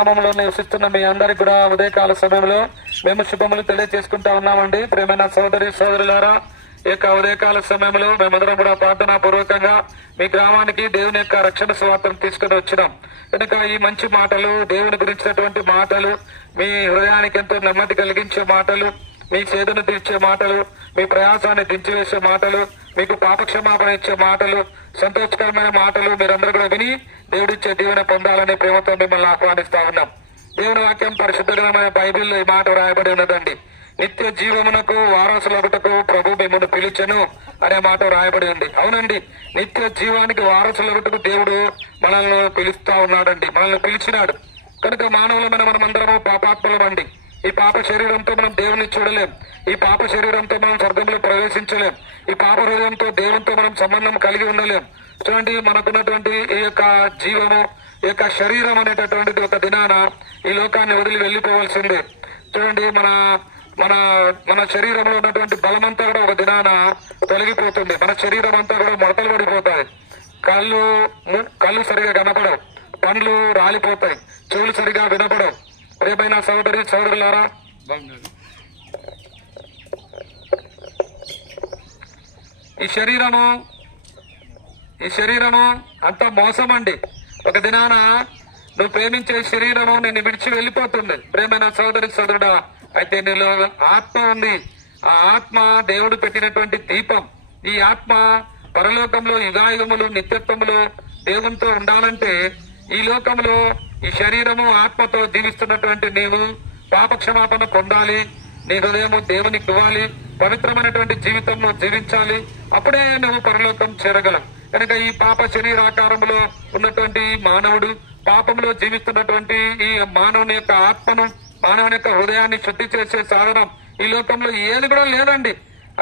నామంలో నివసిస్తున్న మీ అందరికి కూడా ఉదయకాల సమయంలో మేము శుభములు తెలియజేసుకుంటా ఉన్నామండి. ప్రేమైన సోదరి సోదరులారా, ఈ యొక్క ఉదయకాల సమయంలో మేమందరం కూడా ప్రార్థనా పూర్వకంగా మీ గ్రామానికి దేవుని యొక్క రక్షణ సువార్తను తీసుకుని వచ్చినాం కనుక ఈ మంచి మాటలు, దేవుని గురించినటువంటి మాటలు, మీ హృదయానికి ఎంతో నెమ్మది కలిగించే మాటలు, మీ చేదును తీర్చే మాటలు, మీ ప్రయాసాన్ని దించివేసే మాటలు, మీకు పాపక్షమాపణ ఇచ్చే మాటలు, సంతోషకరమైన మాటలు మీరందరూ కూడా విని దేవుడిచ్చే దీవెన పొందాలనే ప్రేమతో మిమ్మల్ని ఆహ్వానిస్తా ఉన్నాం. దేవుని వాక్యం పరిశుద్ధ గ్రంథమైన బైబిల్లో ఈ మాట రాయబడి ఉన్నదండి. నిత్య జీవమునకు వారసులగుటకు ప్రభు మిమ్మల్ని పిలిచెను అనే మాట రాయబడి ఉంది. అవునండి, నిత్య జీవానికి వారసులగుటకు దేవుడు మనల్ని పిలుస్తా ఉన్నాడండి, మనల్ని పిలిచినాడు. కనుక మానవులమైన మనమందరము పాపాత్మలమండి. ఈ పాప శరీరంతో మనం దేవుని చూడలేం, ఈ పాప శరీరంతో మనం స్వర్గంలో ప్రవేశించలేం, ఈ పాప హృదయంతో దేవునితో మనం సంబంధం కలిగి ఉండలేం. చూడండి, మనకున్నటువంటి ఈ యొక్క జీవము, ఈ యొక్క శరీరం అనేటటువంటిది ఒక దినాన ఈ లోకాన్ని వదిలి వెళ్లిపోవాల్సిందే. చూడండి, మన మన మన శరీరంలో ఉన్నటువంటి బలమంతా కూడా ఒక దినాన తొలగిపోతుంది. మన శరీరం అంతా కూడా ముడతలు పడిపోతాయి. కళ్ళు సరిగా కనపడవు, పండ్లు రాలిపోతాయి, చెవులు సరిగా వినపడవు. ప్రియమైన సోదరి సోదరులారా, ఈ శరీరము అంత మోసం అండి. ఒక దినాన నువ్వు ప్రేమించే శరీరము నిన్ను విడిచి వెళ్ళిపోతుంది. ప్రేమైన సోదరి సోదరుడా, అయితే నీలో ఆత్మ ఉంది. ఆ ఆత్మ దేవుడు పెట్టినటువంటి దీపం. ఈ ఆత్మ పరలోకంలో యుగాయుగములు నిత్యత్వములు దేవునితో ఉండాలంటే ఈ లోకంలో ఈ శరీరము ఆత్మతో జీవిస్తున్నటువంటి నీవు పాపక్షమాపణ పొందాలి. నీ హృదయము దేవునికి ఇవ్వాలి, పవిత్రమైనటువంటి జీవితం జీవించాలి. అప్పుడే నువ్వు పరలోకం చేరగలవు. కనుక ఈ పాప శరీరాకారంలో ఉన్నటువంటి మానవుడు, పాపంలో జీవిస్తున్నటువంటి ఈ మానవుని యొక్క ఆత్మను, మానవుని యొక్క హృదయాన్ని శుద్ధి చేసే సాధనం ఈ లోకంలో ఏది కూడా లేదండి.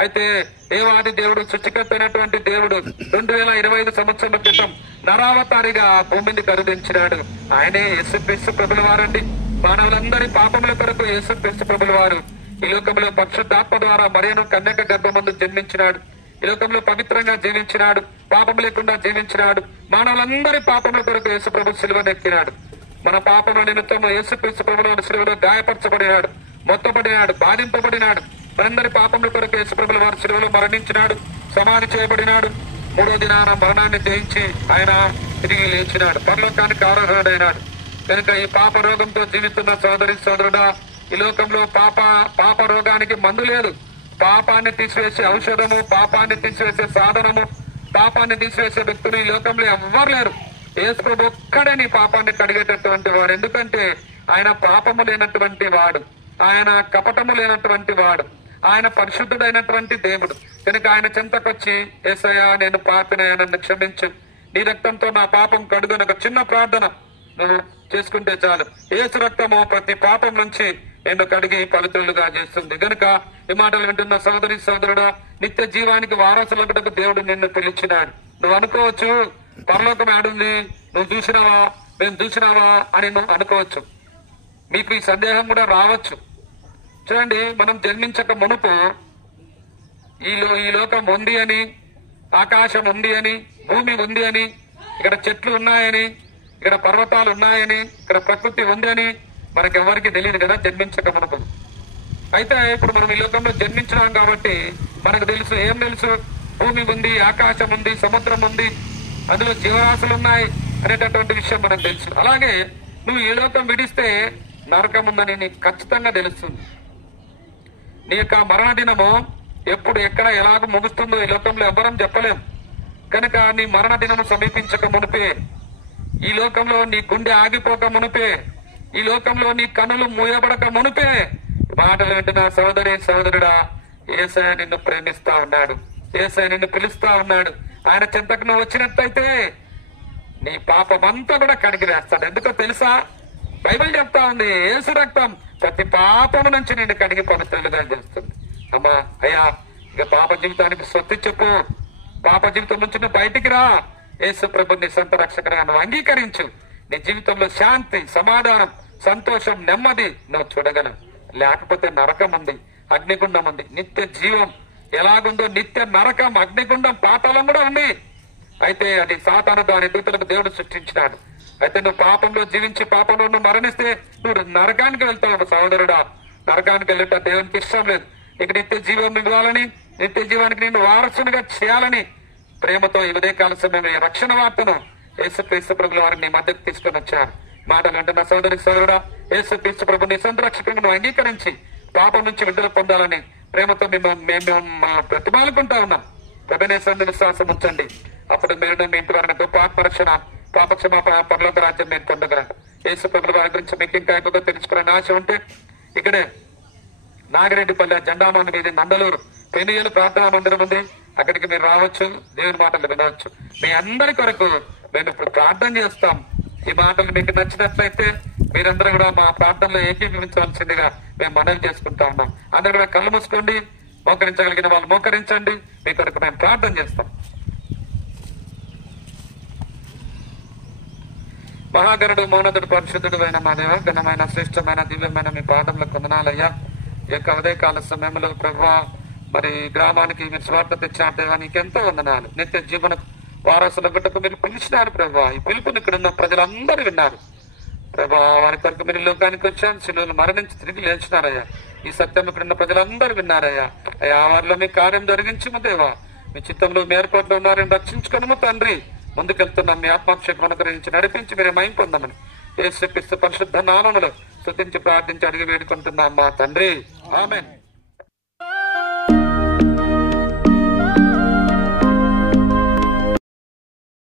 అయితే దేవాది దేవుడు, సృష్టికర్త అయినటువంటి దేవుడు 2025 సంవత్సరాల క్రితం నరావతారిగా భూమిని కరుదించినాడు. ఆయనే యేసుక్రీస్తు ప్రభుల వారండి. మానవులందరి పాపముల కొరకు యేసుక్రీస్తు ప్రభుల వారు ఈ లోకంలో పరిశుద్ధాత్మ ద్వారా మరియను కన్యక గర్భమందు జన్మించినాడు. ఈ లోకంలో పవిత్రంగా జీవించినాడు, పాపం లేకుండా జీవించినాడు. మానవులందరి పాపముల కొరకు యేసు ప్రభు సిలువనెక్కినాడు. మన పాపముల నిమిత్తం యేసుక్రీస్తు ప్రభుల సిలువలో గాయపరచబడినాడు, మొత్తపడినాడు, బాధింపబడినాడు. మనందరి పాపముల కొరకు యేసు ప్రభుల వారి సిలువలో మరణించినాడు, సమాధి చేయబడినాడు. 3వ దినాన మరణాన్ని జయించి ఆయన తిరిగి లేచినాడు, పరలోకానికి ఆరోహణుడైనాడు. కనుక ఈ పాప రోగంతో జీవిస్తున్న సోదరి సోదరుడా, ఈ లోకంలో పాప రోగానికి మందు లేదు. పాపాన్ని తీసివేసే ఔషధము, పాపాన్ని తీసివేసే సాధనము, పాపాన్ని తీసివేసే వ్యక్తులు ఈ లోకంలో ఎవ్వరు లేరు. యేసు ప్రభు ఒక్కడే నీ పాపాన్ని కడిగేటటువంటి వాడు. ఎందుకంటే ఆయన పాపము లేనటువంటి వాడు, ఆయన కపటము లేనటువంటి వాడు, ఆయన పరిశుద్ధుడైనటువంటి దేవుడు. కనుక ఆయన చెంతకొచ్చి, యేసయ్యా నేను పాపినయ్యా, నన్ను క్షమించు, నీ రక్తంతో నా పాపం కడుగుని ఒక చిన్న ప్రార్థన నువ్వు చేసుకుంటే చాలు. యేసు రక్తము ప్రతి పాపం నుంచి నిన్ను కడిగి పవిత్రులుగా చేస్తుంది. గనుక ఈ మాటలు వింటున్న సోదరి సోదరుడు, నిత్య జీవానికి వారసులకు దేవుడు నిన్ను పిలిచినాడు. నువ్వు అనుకోవచ్చు, పరలోకం ఆడుంది, నువ్వు చూసినావా, మేము చూసినావా అని నువ్వు అనుకోవచ్చు. మీకు ఈ సందేహం కూడా రావచ్చు. చూడండి, మనం జన్మించక మునుపు ఈ లోకం ఉంది అని, ఆకాశం ఉంది అని, భూమి ఉంది అని, ఇక్కడ చెట్లు ఉన్నాయని, ఇక్కడ పర్వతాలు ఉన్నాయని, ఇక్కడ ప్రకృతి ఉంది అని మనకెవరికి తెలియదు కదా జన్మించక మునుపు. అయితే ఇప్పుడు మనం ఈ లోకంలో జన్మించినాం కాబట్టి మనకు తెలుసు. ఏం తెలుసు? భూమి ఉంది, ఆకాశం ఉంది, సముద్రం ఉంది, అందులో జీవరాశులు ఉన్నాయి అనేటటువంటి విషయం మనకు తెలుసు. అలాగే నువ్వు ఈ లోకం విడిస్తే నరకం ఉందని నీకు ఖచ్చితంగా తెలుస్తుంది. నీ యొక్క మరణ దినము ఎప్పుడు, ఎక్కడ, ఎలాగ ముగుస్తుందో ఈ లోకంలో ఎవ్వరం చెప్పలేం. కనుక నీ మరణ దినము సమీపించక మునిపే, ఈ లోకంలో నీ గుండె ఆగిపోక మునిపే, ఈ లోకంలో నీ కన్నులు మూయబడక మునిపే మాటలు వింటున్న సోదరి సోదరుడా, యేసయ్య నిన్ను ప్రేమిస్తా ఉన్నాడు, యేసయ్య నిన్ను పిలుస్తా ఉన్నాడు. ఆయన చెంతకు నువ్వు వచ్చినట్టయితే నీ పాపమంతా కూడా కడిగి వేస్తాడు. ఎందుకో తెలుసా? బైబిల్ చెప్తా ఉంది, యేసు రక్తం ప్రతి పాపము నుంచి నిన్ను కడిగి పవిత్రులుగా చేస్తుంది. అమ్మా, అయ్యా, ఇక పాప జీవితానికి స్వస్తి చెప్పు, పాప జీవితం నుంచి నువ్వు బయటికి రా, యేసు ప్రభు నీ సొంత రక్షకుడిగా నువ్వు అంగీకరించు. నీ జీవితంలో శాంతి, సమాధానం, సంతోషం, నెమ్మది నువ్వు చూడగలవు. లేకపోతే నరకం ఉంది, అగ్నిగుండం ఉంది. నిత్య జీవం ఎలాగుందో నిత్య నరకం, అగ్నిగుండం, పాతాళం కూడా ఉంది. అయితే అది సాతాను దాని దూతలకు దేవుడు సృష్టించినాడు. అయితే నువ్వు పాపంలో జీవించి పాపంలో నువ్వు మరణిస్తే నువ్వు నరకానికి వెళ్తావు సహోదరుడా. నరకానికి వెళ్ళట దేవునికి ఇష్టం లేదు. ఇక నిత్య జీవం ఇవ్వాలని, నిత్య జీవానికి నేను వారసునిగా చేయాలని ప్రేమతో ఈ ఉదయకాల సమయం రక్షణ వార్తను యేసుక్రీస్తు ప్రభుల వారిని నీ మధ్యకు తీసుకొని వచ్చారు. మాటలు అంటే నా సోదరుడా, యేసుక్రీస్తు ప్రభు నీ సొంత రక్షకులను అంగీకరించి పాపం నుంచి విడుదల పొందాలని ప్రేమతో మేము ప్రతిమాలుకుంటా ఉన్నాం. ప్రభునేశ్వరుని విశ్వాసం ఉంచండి. అప్పుడు మీరు మీ ఇంటి వారిని గొప్ప ఆత్మరక్షణ, పాపక్షమాపణ, పరలోక రాజ్యం మీరు పొందగలరు. యేసు ప్రభుల వారి గురించి మీకు ఇంకా ఎక్కువగా తెలుసుకునే ఆశ ఉంటే ఇక్కడే నాగిరెడ్డిపల్లె, జెండామాన వీధి, నందలూరు, పెనుయేలు ప్రార్థనా మందిరం ఉంది. అక్కడికి మీరు రావచ్చు, దేవుని మాటలు వినవచ్చు. మీ అందరి కొరకు మేము ఇప్పుడు ప్రార్థన చేస్తాం. ఈ మాటలు మీకు నచ్చినట్లయితే మీరందరూ కూడా మా ప్రార్థనలో ఏకీభవించవలసిందిగా మేము మనవి చేసుకుంటా ఉన్నాం. అందరూ కూడా కళ్ళు మూసుకోండి. మోకరించగలిగిన వాళ్ళు మోకరించండి. మీ కొరకు మేము ప్రార్థన చేస్తాం. మహాగరుడు, మౌనదుడు, పరిశుద్ధుడు అయిన మా దేవ, ఘనమైన శ్రేష్టమైన దివ్యమైన మీ పాదంలో కొందనాలయ్యా. ఈ యొక్క ఉదయకాల సమయంలో ప్రభువా, మరి గ్రామానికి మీరు స్వార్థ తెచ్చిన దేవా నీకెంతో వందనాలు. నిత్య జీవన వారసుల బిడ్డకు మీరు పిలిచినారు ప్రభువా. ఈ పిలుపుని ఇక్కడ ఉన్న ప్రజలందరూ విన్నారు ప్రభా. వారి కొరకు మీరు లోకానికి వచ్చాను, శిలువలు మరణించి తిరిగి లేచినారయ్యా. ఈ సత్యం ఇక్కడ ఉన్న ప్రజలందరూ విన్నారయ్యా. అయ్యా, వారిలో మీ కార్యం జరిగించము దేవా. మీ చిత్తంలో మీ ఏర్పాట్లు ఉన్నారని రక్షించుకునము తండ్రి. ముందుకెళ్తున్నాం. మీ ఆత్మాక్షేపం అనుగ్రహించి నడిపించి మీరు మహిమ పొందమని యేసుక్రీస్తు పరిశుద్ధ నామములో స్తుతించి ప్రార్థించి అడిగి వేడుకుంటున్నాం మా తండ్రి. ఆమేన్.